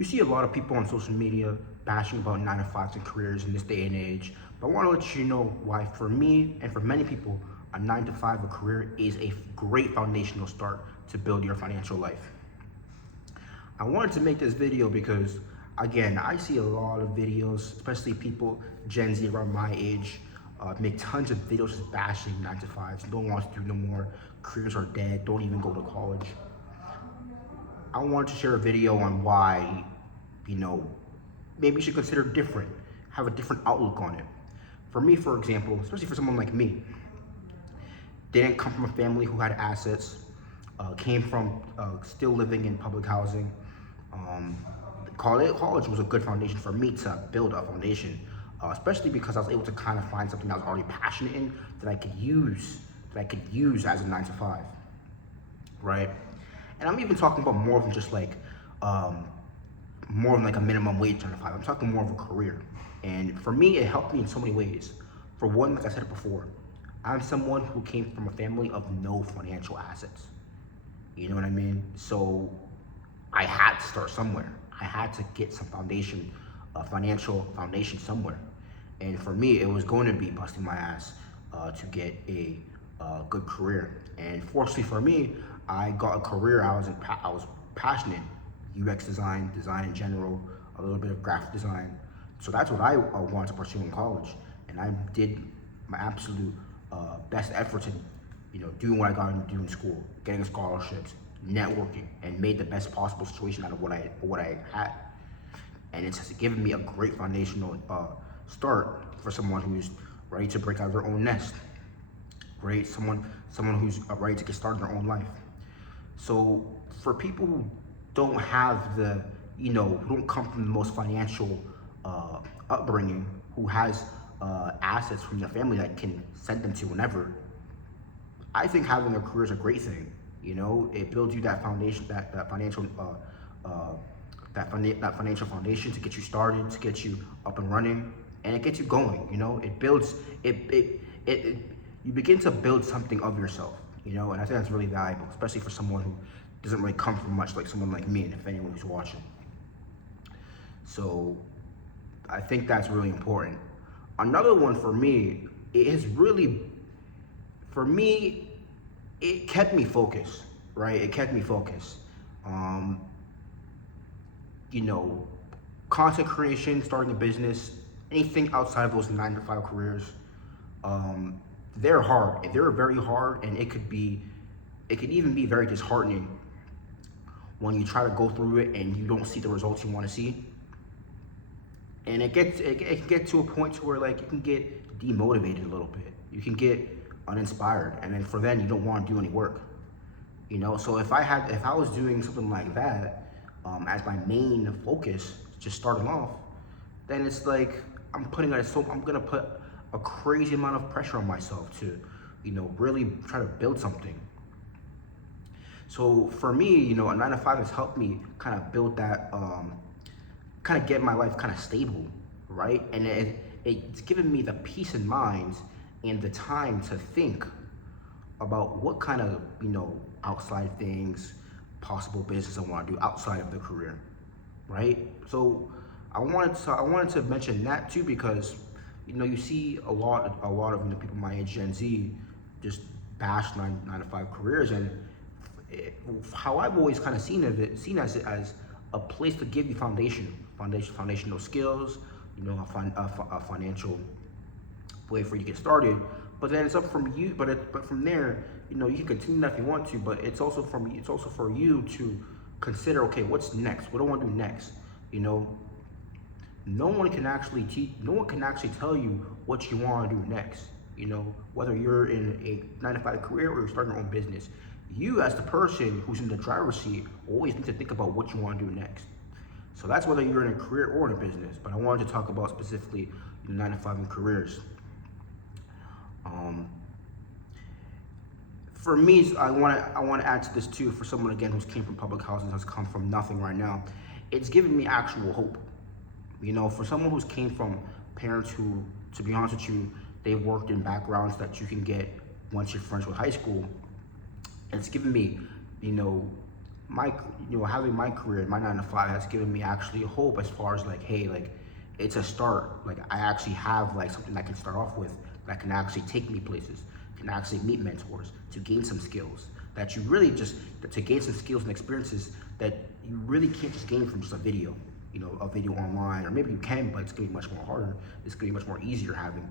You see a lot of people on social media bashing about 9 to 5s and careers in this day and age, but I want to let you know why for me and for many people, a 9 to 5 a career is a great foundational start to build your financial life. I wanted to make this video because, again, I see a lot of videos, especially people, Gen Z around my age, make tons of videos just bashing 9 to 5s, don't want to do no more, careers are dead, don't even go to college. I wanted to share a video on why, maybe you should consider different, have a different outlook on it. For me, for example, especially for someone like me, didn't come from a family who had assets, came from still living in public housing. College was a good foundation for me to build a foundation, especially because I was able to kind of find something I was already passionate in that I could use as a 9 to 5, right? And I'm even talking about more than just like more than like a minimum wage 9 to 5. I'm talking more of a career. And for me, it helped me in so many ways. For one, like I said before, I'm someone who came from a family of no financial assets. You know what I mean? So I had to start somewhere. I had to get some foundation, a financial foundation somewhere. And for me, it was going to be busting my ass to get a good career. And fortunately for me, I got a career I was passionate, UX design, design in general, a little bit of graphic design. So that's what I wanted to pursue in college, and I did my absolute best efforts in, doing what I got to do in school, getting scholarships, networking, and made the best possible situation out of what I had. And it's given me a great foundational start for someone who's ready to break out of their own nest. Great, someone who's ready to get started in their own life. So for people who don't have the, who don't come from the most financial upbringing, who has assets from their family that can send them to whenever, I think having a career is a great thing. It builds you that foundation, that financial financial foundation to get you started, to get you up and running, and it gets you going. It builds it you begin to build something of yourself. And I think that's really valuable, especially for someone who doesn't really come from much, like someone like me, and if anyone who's watching. So I think that's really important. Another one for me, it kept me focused, right? It kept me focused. Content creation, starting a business, anything outside of those 9 to 5 careers, they're hard. They're very hard, and it could even be very disheartening when you try to go through it and you don't see the results you want to see. And it can get to a point to where like you can get demotivated a little bit. You can get uninspired, and then for then you don't want to do any work. So if I was doing something like that as my main focus, just starting off, then it's like I'm gonna put a crazy amount of pressure on myself to, really try to build something. So for me, a 9 to 5 has helped me kind of build that, kind of get my life kind of stable, right? And it's given me the peace of mind and the time to think about what kind of, outside things, possible business I want to do outside of the career, right? So I wanted to mention that too, because you see a lot of people my age, Gen Z, just bash 9 to 5 careers, and how I've always kind of seen as a place to give you foundational skills, a financial way for you to get started. But then it's up from you. But from there, you can continue that if you want to. But it's also for you to consider, okay, what's next? What do I want to do next? No one can actually tell you what you want to do next. Whether you're in a 9 to 5 career or you're starting your own business, you as the person who's in the driver's seat always need to think about what you want to do next. So that's whether you're in a career or in a business. But I wanted to talk about specifically 9 to 5 and careers. For me, I want to add to this too. For someone again who's came from public housing, has come from nothing right now, it's given me actual hope. For someone who's came from parents who, to be honest with you, they worked in backgrounds that you can get once you're friends with high school. It's given me, my, having my career, my 9 to 5 has given me actually hope as far as like, hey, like it's a start. Like I actually have like something I can start off with that can actually take me places, can actually meet mentors, to gain some skills that you really just, to gain some skills and experiences that you really can't just gain from just a video, a video online, or maybe you can, but it's gonna be much more harder. It's gonna be much more easier having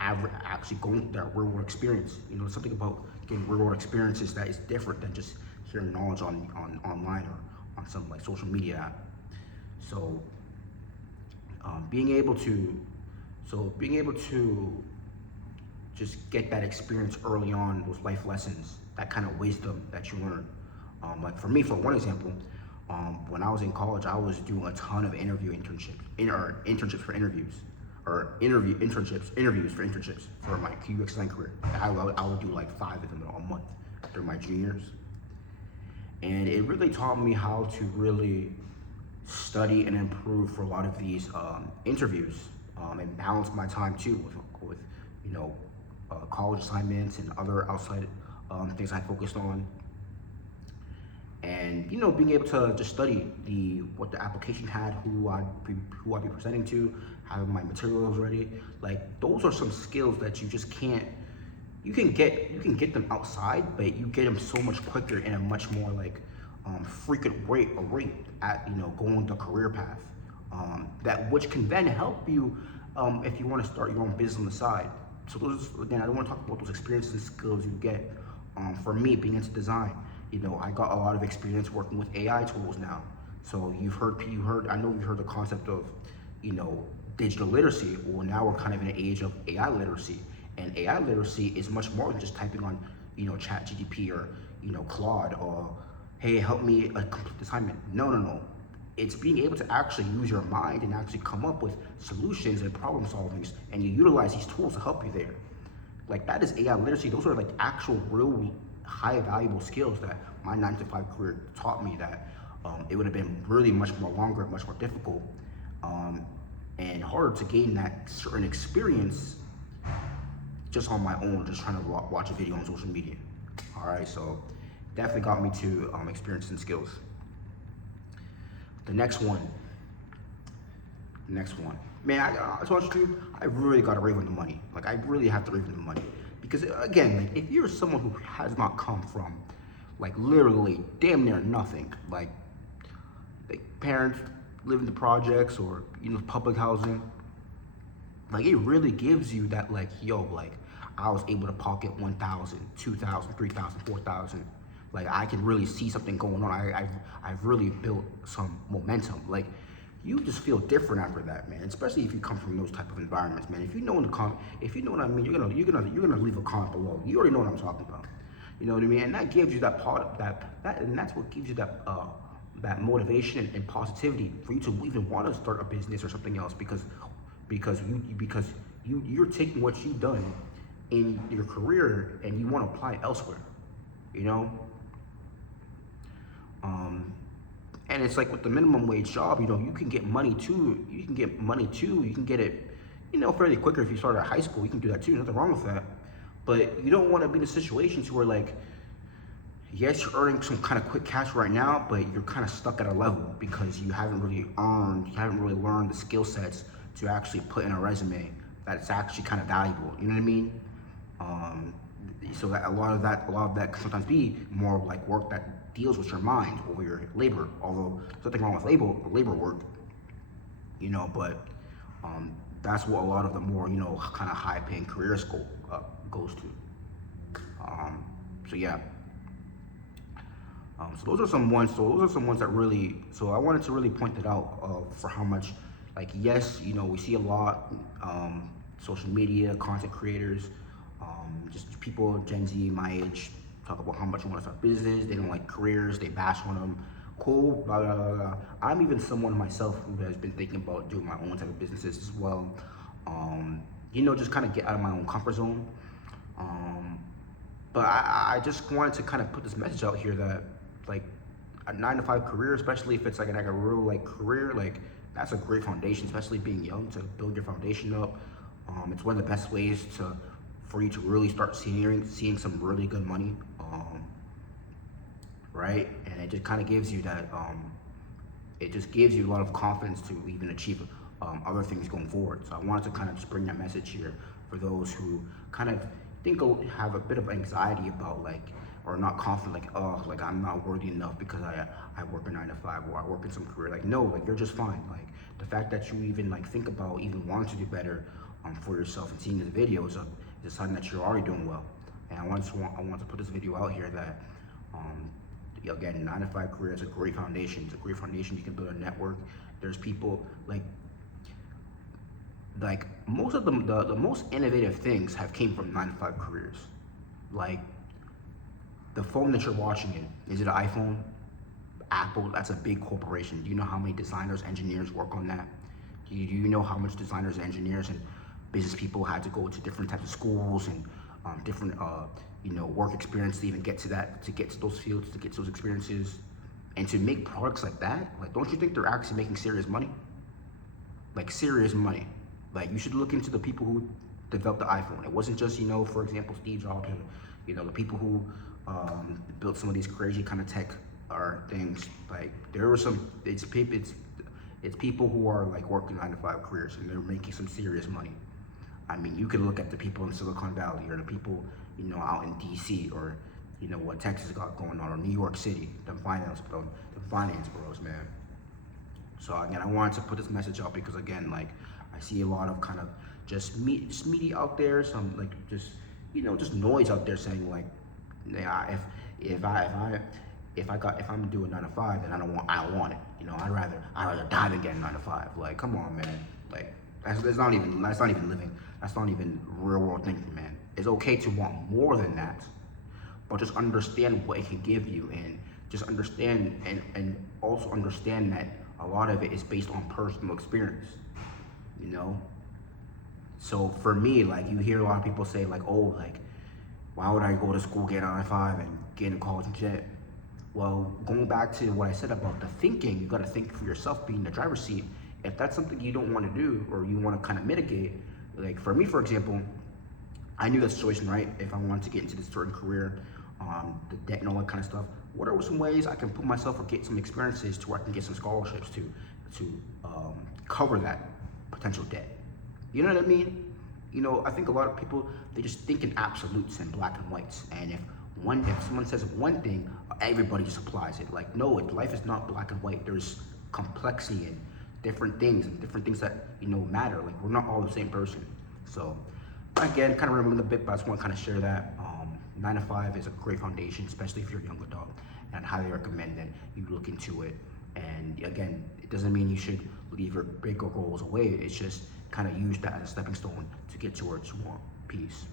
actually going through that real world experience. Something about getting real world experiences that is different than just hearing knowledge on online or on some like social media app. So being able to just get that experience early on, those life lessons, that kind of wisdom that you learn. Like for me, for one example, when I was in college, I was doing a ton of internships for interviews, or interviews for internships for my UX design career. I would do like 5 of them a month during my junior years. And it really taught me how to really study and improve for a lot of these interviews, and balance my time too with college assignments and other outside things I focused on. And being able to just study what the application had, who I'd be presenting to, having my materials ready. Like those are some skills that you just can't. You can get them outside, but you get them so much quicker in a much more like frequent rate at going the career path. That which can then help you if you want to start your own business on the side. So those, again, I don't want to talk about those experiences and skills you get. For me, being into design, I got a lot of experience working with AI tools now. So I know you've heard the concept of, digital literacy. Well, now we're kind of in an age of AI literacy, and AI literacy is much more than just typing on, ChatGPT or, Claude, or hey, help me complete this assignment. No. It's being able to actually use your mind and actually come up with solutions and problem solvings, and you utilize these tools to help you there. Like that is AI literacy. Those are like actual, real high valuable skills that my 9 to 5 career taught me that it would have been really much more longer, much more difficult, and harder to gain that certain experience just on my own, just trying to watch a video on social media. All right, so definitely got me to experience and skills. The next one, man, I told you, I really got to rave on the money. Like I really have to rave on the money, because again, like if you're someone who has not come from, like literally damn near nothing, like parents live in the projects or public housing, like it really gives you that like, yo, like I was able to pocket 1,000, 2,000, 3,000, 4,000. Like I can really see something going on. I've really built some momentum. Like you just feel different after that, man. Especially if you come from those type of environments, man. If you know what I mean, you're gonna leave a comment below. You already know what I'm talking about. You know what I mean? And that gives you that part, and that's what gives you that motivation and positivity for you to even want to start a business or something else, because you're taking what you've done in your career and you want to apply it elsewhere. And it's like with the minimum wage job, you can get money too. You can get it, fairly quicker if you start at high school. You can do that too. Nothing wrong with that. But you don't want to be in a situation to where like, yes, you're earning some kind of quick cash right now, but you're kind of stuck at a level because you haven't really learned the skill sets to actually put in a resume that's actually kind of valuable. You know what I mean? So that a lot of that can sometimes be more like work that deals with your mind over your labor. Although there's nothing wrong with labor work, but that's what a lot of the more kind of high-paying careers goes to. So yeah. So those are some ones that really. So I wanted to really point that out for how much, like, yes, we see a lot, social media, content creators, just people Gen Z, my age, talk about how much you want to start business. They don't like careers. They bash on them. Cool. Blah blah blah blah. I'm even someone myself who has been thinking about doing my own type of businesses as well. Just kind of get out of my own comfort zone. But I just wanted to kind of put this message out here that, like, a 9 to 5 career, especially if it's like a real like career, like that's a great foundation, especially being young, to build your foundation up. It's one of the best ways for you to really start seeing some really good money. right? And it just kind of gives you that, it just gives you a lot of confidence to even achieve other things going forward. So I wanted to kind of just bring that message here for those who kind of think have a bit of anxiety about like, or not confident, like, oh, like I'm not worthy enough because I work a 9 to 5 or I work in some career. Like, no, like you're just fine. Like the fact that you even like think about even wanting to do better for yourself and seeing this video is a sign that you're already doing well. And I want to put this video out here that again, 9 to 5 career is a great foundation. It's a great foundation. You can build a network. There's people like most of them, the most innovative things have came from 9 to 5 careers. Like the phone that you're watching in, is it an iPhone? Apple, that's a big corporation. Do you know how many designers, engineers work on that? Do you know how much designers, engineers, and business people had to go to different types of schools and different work experience to even get to that, to get to those fields, to get to those experiences, and to make products like that? Like, don't you think they're actually making serious money? Like serious money. Like you should look into the people who developed the iPhone. It wasn't just for example Steve Jobs and the people who built some of these crazy kind of tech or things. Like there were some, it's people who are like working 9 to 5 careers and they're making some serious money. I mean, you could look at the people in Silicon Valley or the people out in DC or what Texas got going on or New York City, the finance bros, man. So again, I wanted to put this message out because again, like I see a lot of kind of just media out there, some like just just noise out there saying like, yeah, if I'm doing 9 to 5, then I don't want it. I'd rather die than get a 9 to 5. Like, come on, man. Like that's not even living. That's not even real world thinking, man. It's okay to want more than that, but just understand what it can give you, and just understand and also understand that a lot of it is based on personal experience. So for me, like you hear a lot of people say like, oh, like why would I go to school, get a 9 to 5, and get into college and shit? Well, going back to what I said about the thinking, you got to think for yourself, being in the driver's seat. If that's something you don't want to do or you want to kind of mitigate, like for me, for example, I knew the situation, right? If I wanted to get into this certain career, the debt and all that kind of stuff, what are some ways I can put myself or get some experiences to where I can get some scholarships to cover that potential debt? You know what I mean? I think a lot of people, they just think in absolutes and black and whites. And if someone says one thing, everybody just applies it. Like, no, life is not black and white. There's complexity and different things that matter. Like, we're not all the same person. So again, kind of rambling a bit, but I just want to kind of share that 9 to 5 is a great foundation, especially if you're a young adult, and I highly recommend that you look into it. And again, it doesn't mean you should leave your bigger goals away. It's just kind of use that as a stepping stone to get towards more peace.